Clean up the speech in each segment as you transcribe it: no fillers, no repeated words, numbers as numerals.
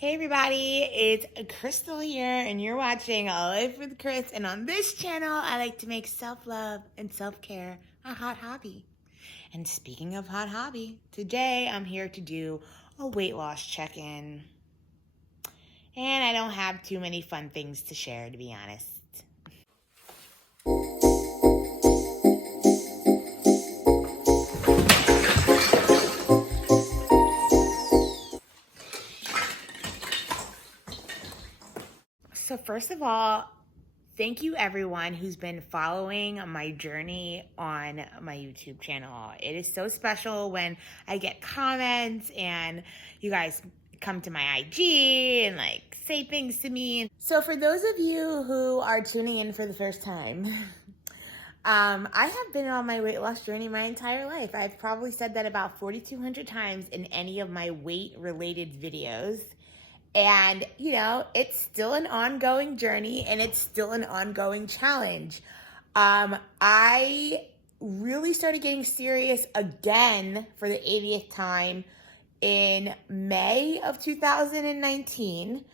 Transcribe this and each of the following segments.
Hey everybody, it's Crystal here and you're watching A Life with Chris, and on this channel I like to make self-love and self-care a hot hobby. And speaking of hot hobby, today I'm here to do a weight loss check-in. And I don't have too many fun things to share, to be honest. So first of all, thank you everyone who's been following my journey on my YouTube channel. It is so special when I get comments and you guys come to my IG and like say things to me. So for those of you who are tuning in for the first time, I have been on my weight loss journey my entire life. I've probably said that about 4,200 times in any of my weight related videos. And, you know, it's still an ongoing journey and it's still an ongoing challenge. I really started getting serious again for the 80th time in May of 2019.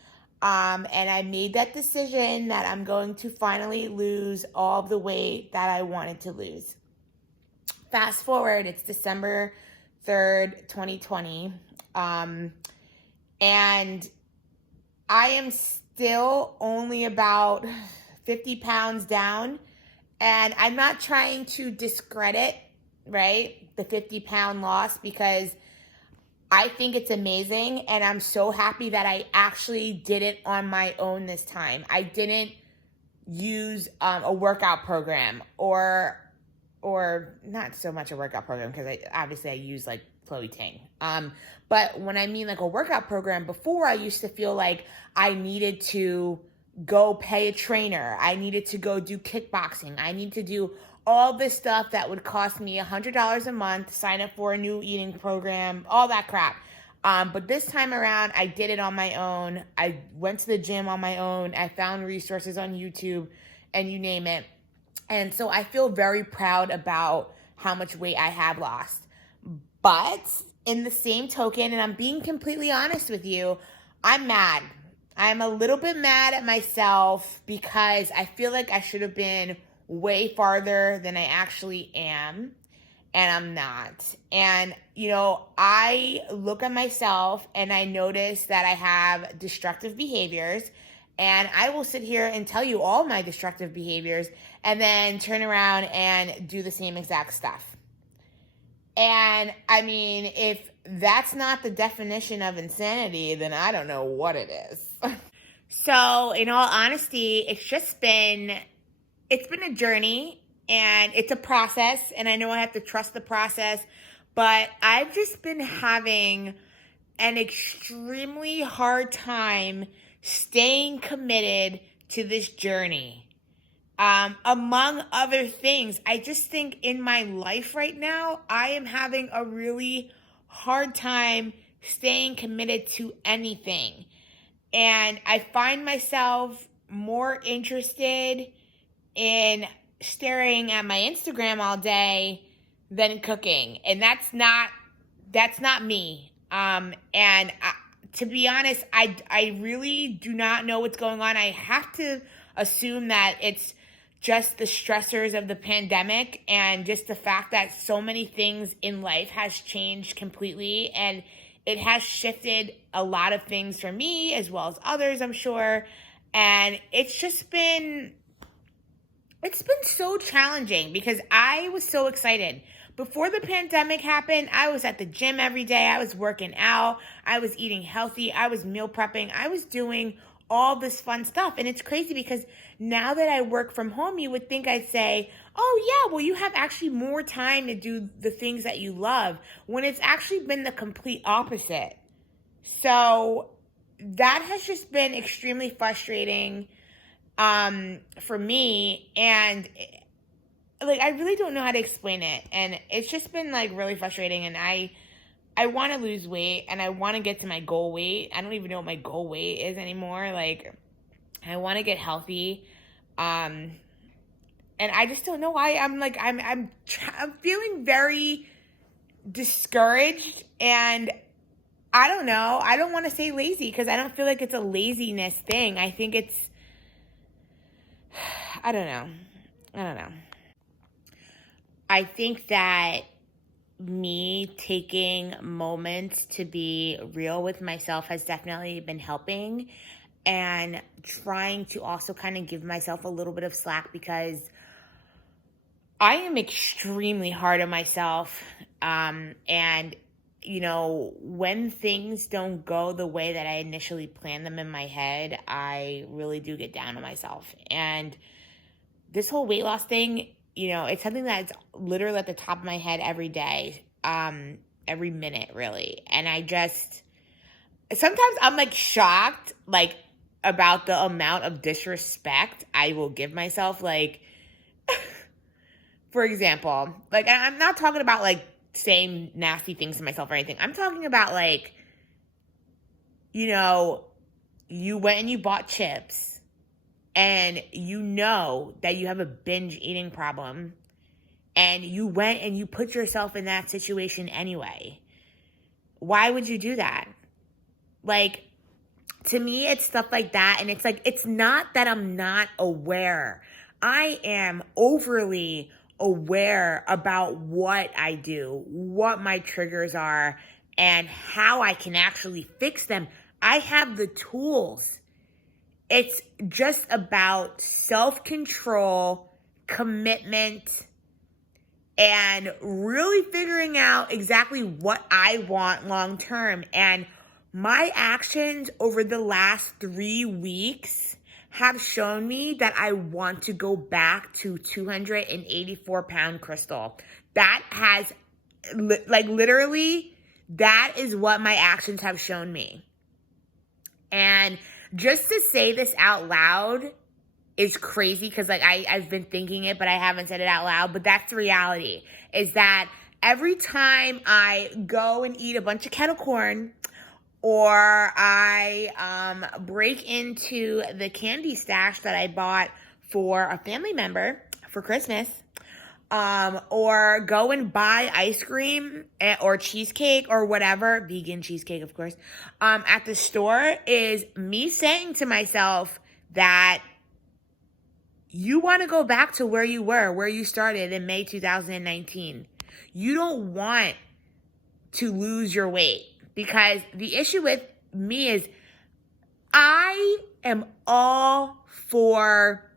And I made that decision that I'm going to finally lose all of the weight that I wanted to lose. Fast forward, it's December 3rd, 2020. And I am still only about 50 pounds down, and I'm not trying to discredit, right, the 50-pound loss, because I think it's amazing, and I'm so happy that I actually did it on my own this time. I didn't use a workout program or not so much a workout program, because I use like Chloe Ting. But when I mean like a workout program, before I used to feel like I needed to go pay a trainer. I needed to go do kickboxing. I need to do all this stuff that would cost me $100 a month, sign up for a new eating program, all that crap. But this time around, I did it on my own. I went to the gym on my own. I found resources on YouTube and you name it. And so I feel very proud about how much weight I have lost. But in the same token, and I'm being completely honest with you, I'm mad. I'm a little bit mad at myself because I feel like I should have been way farther than I actually am, and I'm not. And, you know, I look at myself and I notice that I have destructive behaviors, and I will sit here and tell you all my destructive behaviors and then turn around and do the same exact stuff. And I mean, if that's not the definition of insanity, then I don't know what it is. So in all honesty, it's been a journey and it's a process, and I know I have to trust the process, but I've just been having an extremely hard time staying committed to this journey. Among other things, I just think in my life right now, I am having a really hard time staying committed to anything. And I find myself more interested in staring at my Instagram all day than cooking. And that's not me. To be honest, I really do not know what's going on. I have to assume that it's just the stressors of the pandemic and just the fact that so many things in life has changed completely, and it has shifted a lot of things for me as well as others, I'm sure. And it's been so challenging because I was so excited. Before the pandemic happened, I was at the gym every day. I was working out. I was eating healthy. I was meal prepping. I was doing all this fun stuff. And it's crazy because now that I work from home, you would think I'd say, oh yeah, well, you have actually more time to do the things that you love, when it's actually been the complete opposite. So that has just been extremely frustrating for me. And like, I really don't know how to explain it. And it's just been like really frustrating. And I want to lose weight and I want to get to my goal weight. I don't even know what my goal weight is anymore. Like, I want to get healthy. And I just don't know why. I'm feeling very discouraged, and I don't know. I don't want to say lazy because I don't feel like it's a laziness thing. I think it's, I don't know. I don't know. I think that me taking moments to be real with myself has definitely been helping, and trying to also kind of give myself a little bit of slack because I am extremely hard on myself. And, you know, when things don't go the way that I initially planned them in my head, I really do get down on myself. And this whole weight loss thing, you know, it's something that's literally at the top of my head every day, every minute, really. And I just, sometimes I'm like shocked, like, about the amount of disrespect I will give myself. Like, for example, like, I'm not talking about like saying nasty things to myself or anything. I'm talking about like, you know, you went and you bought chips and you know that you have a binge eating problem, and you went and you put yourself in that situation anyway. Why would you do that? Like, to me, it's stuff like that. And it's like, it's not that I'm not aware. I am overly aware about what I do, what my triggers are, and how I can actually fix them. I have the tools. It's just about self-control, commitment, and really figuring out exactly what I want long term. And my actions over the last 3 weeks have shown me that I want to go back to 284-pound Crystal. That has, like, literally, that is what my actions have shown me. And just to say this out loud is crazy because, like, I've been thinking it, but I haven't said it out loud. But that's the reality, is that every time I go and eat a bunch of kettle corn, or I break into the candy stash that I bought for a family member for Christmas, or go and buy ice cream or cheesecake or whatever, vegan cheesecake, of course, at the store, is me saying to myself that you want to go back to where you were, where you started in May 2019. You don't want to lose your weight. Because the issue with me is I am all for,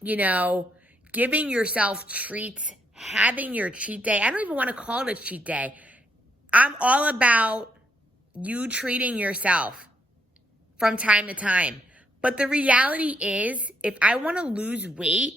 you know, giving yourself treats, having your cheat day. I don't even want to call it a cheat day. I'm all about you treating yourself from time to time. But the reality is, if I want to lose weight,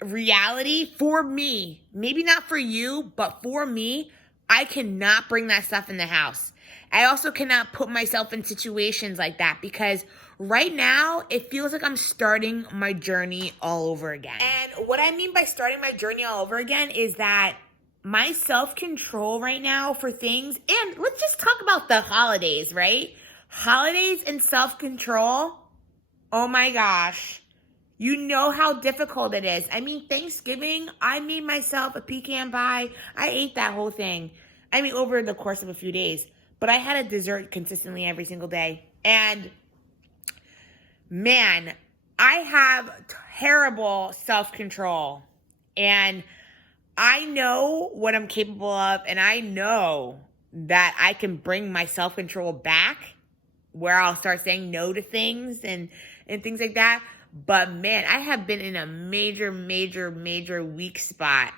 reality for me, maybe not for you, but for me, I cannot bring that stuff in the house. I also cannot put myself in situations like that because right now it feels like I'm starting my journey all over again. And what I mean by starting my journey all over again is that my self-control right now for things, and let's just talk about the holidays, right? Holidays and self-control, oh my gosh. You know how difficult it is. I mean, Thanksgiving, I made myself a pecan pie. I ate that whole thing. I mean, over the course of a few days. But I had a dessert consistently every single day. And, man, I have terrible self-control. And I know what I'm capable of. And I know that I can bring my self-control back, where I'll start saying no to things and things like that. But man, I have been in a major weak spot,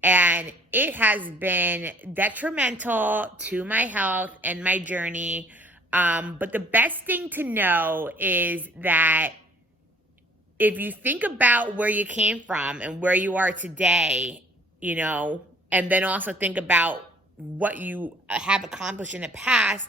and it has been detrimental to my health and my journey. But the best thing to know is that if you think about where you came from and where you are today, you know, and then also think about what you have accomplished in the past,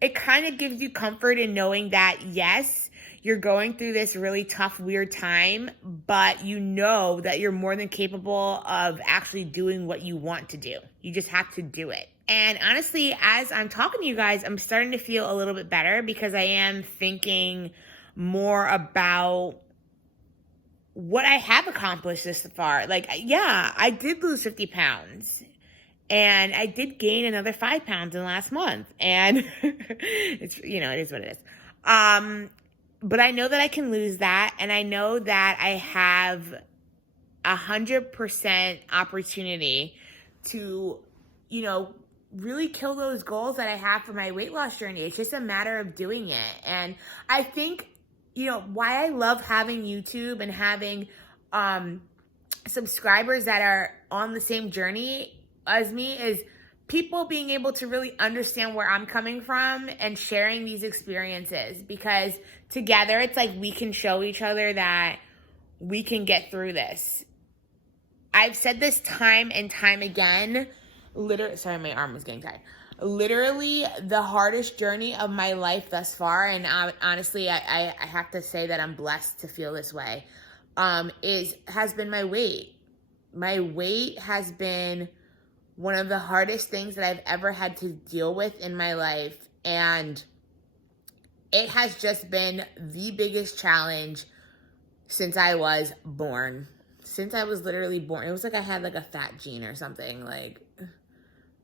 it kind of gives you comfort in knowing that, yes, you're going through this really tough, weird time, but you know that you're more than capable of actually doing what you want to do. You just have to do it. And honestly, as I'm talking to you guys, I'm starting to feel a little bit better because I am thinking more about what I have accomplished this far. Like, yeah, I did lose 50 pounds. And I did gain another 5 pounds in the last month. And it's, you know, it is what it is. But I know that I can lose that. And I know that I have 100% opportunity to, you know, really kill those goals that I have for my weight loss journey. It's just a matter of doing it. And I think, you know, why I love having YouTube and having subscribers that are on the same journey as me is people being able to really understand where I'm coming from and sharing these experiences, because together it's like we can show each other that we can get through this. I've said this time and time again. Sorry, my arm was getting tired. Literally the hardest journey of my life thus far, and honestly, I have to say that I'm blessed to feel this way, has been my weight. My weight has been one of the hardest things that I've ever had to deal with in my life, and it has just been the biggest challenge since I was born. Since I was literally born, it was like I had like a fat gene or something. Like,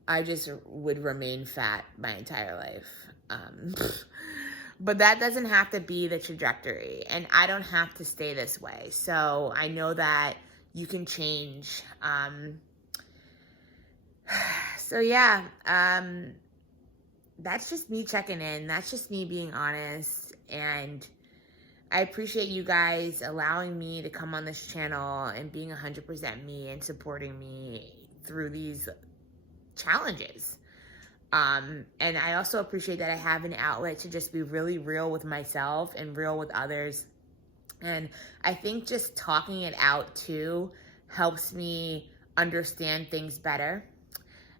I just would remain fat my entire life. But that doesn't have to be the trajectory, and I don't have to stay this way. So I know that you can change. So yeah, that's just me checking in. That's just me being honest. And I appreciate you guys allowing me to come on this channel and being 100% me and supporting me through these challenges. And I also appreciate that I have an outlet to just be really real with myself and real with others. And I think just talking it out too helps me understand things better.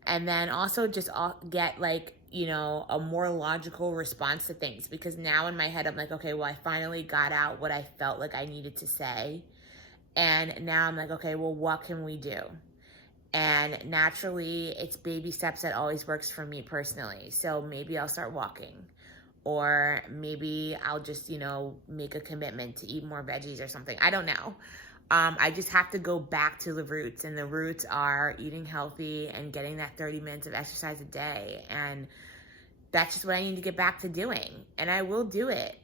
And then also just get like, you know, a more logical response to things. Because now in my head, I'm like, okay, well, I finally got out what I felt like I needed to say. And now I'm like, okay, well, what can we do? And naturally, it's baby steps that always works for me personally. So maybe I'll start walking. Or maybe I'll just, you know, make a commitment to eat more veggies or something. I don't know. I just have to go back to the roots, and the roots are eating healthy and getting that 30 minutes of exercise a day. And that's just what I need to get back to doing. And I will do it,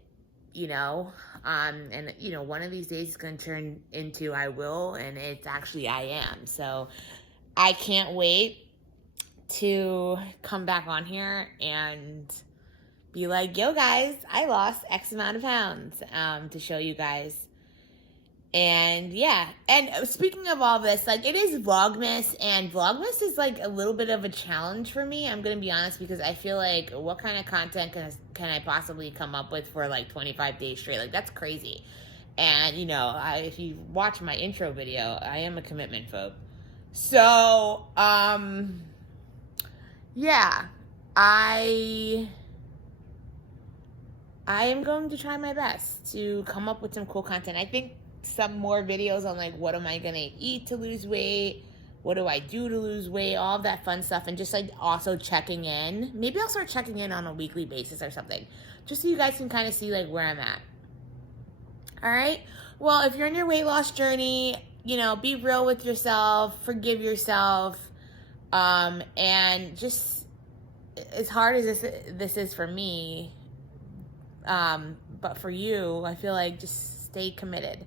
you know. And, you know, one of these days it's going to turn into I will, and it's actually I am. So I can't wait to come back on here and be like, yo guys, I lost X amount of pounds, to show you guys. And yeah, and speaking of all this, like, it is Vlogmas, and Vlogmas is like a little bit of a challenge for me. I'm gonna be honest, because I feel like, what kind of content can I possibly come up with for like 25 days straight? Like, that's crazy. And you know, if you watch my intro video, I am a commitment phobe. So, yeah, I am going to try my best to come up with some cool content. I think some more videos on like, what am I gonna eat to lose weight, what do I do to lose weight, all of that fun stuff, and just like also checking in. Maybe I'll start checking in on a weekly basis or something, just so you guys can kind of see like where I'm at. All right, well, if you're in your weight loss journey, you know, be real with yourself, forgive yourself, and just, as hard as this is for me, but for you, I feel like just stay committed.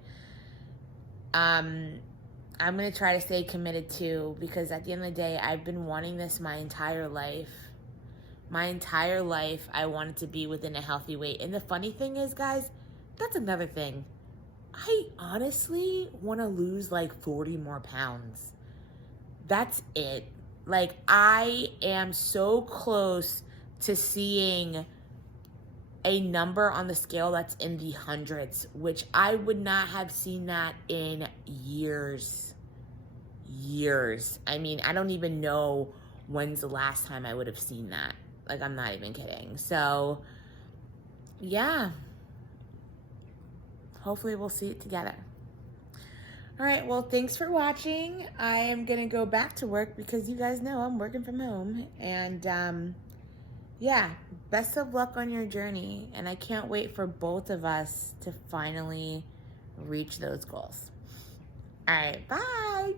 I'm going to try to stay committed too, because at the end of the day, I've been wanting this my entire life. My entire life, I wanted to be within a healthy weight. And the funny thing is, guys, that's another thing. I honestly want to lose like 40 more pounds. That's it. Like, I am so close to seeing a number on the scale that's in the hundreds, which I would not have seen that in years. I mean, I don't even know when's the last time I would have seen that. Like, I'm not even kidding. So, yeah. Hopefully we'll see it together. All right, well, thanks for watching. I am going to go back to work because you guys know I'm working from home. And, yeah, best of luck on your journey, and I can't wait for both of us to finally reach those goals. All right, bye.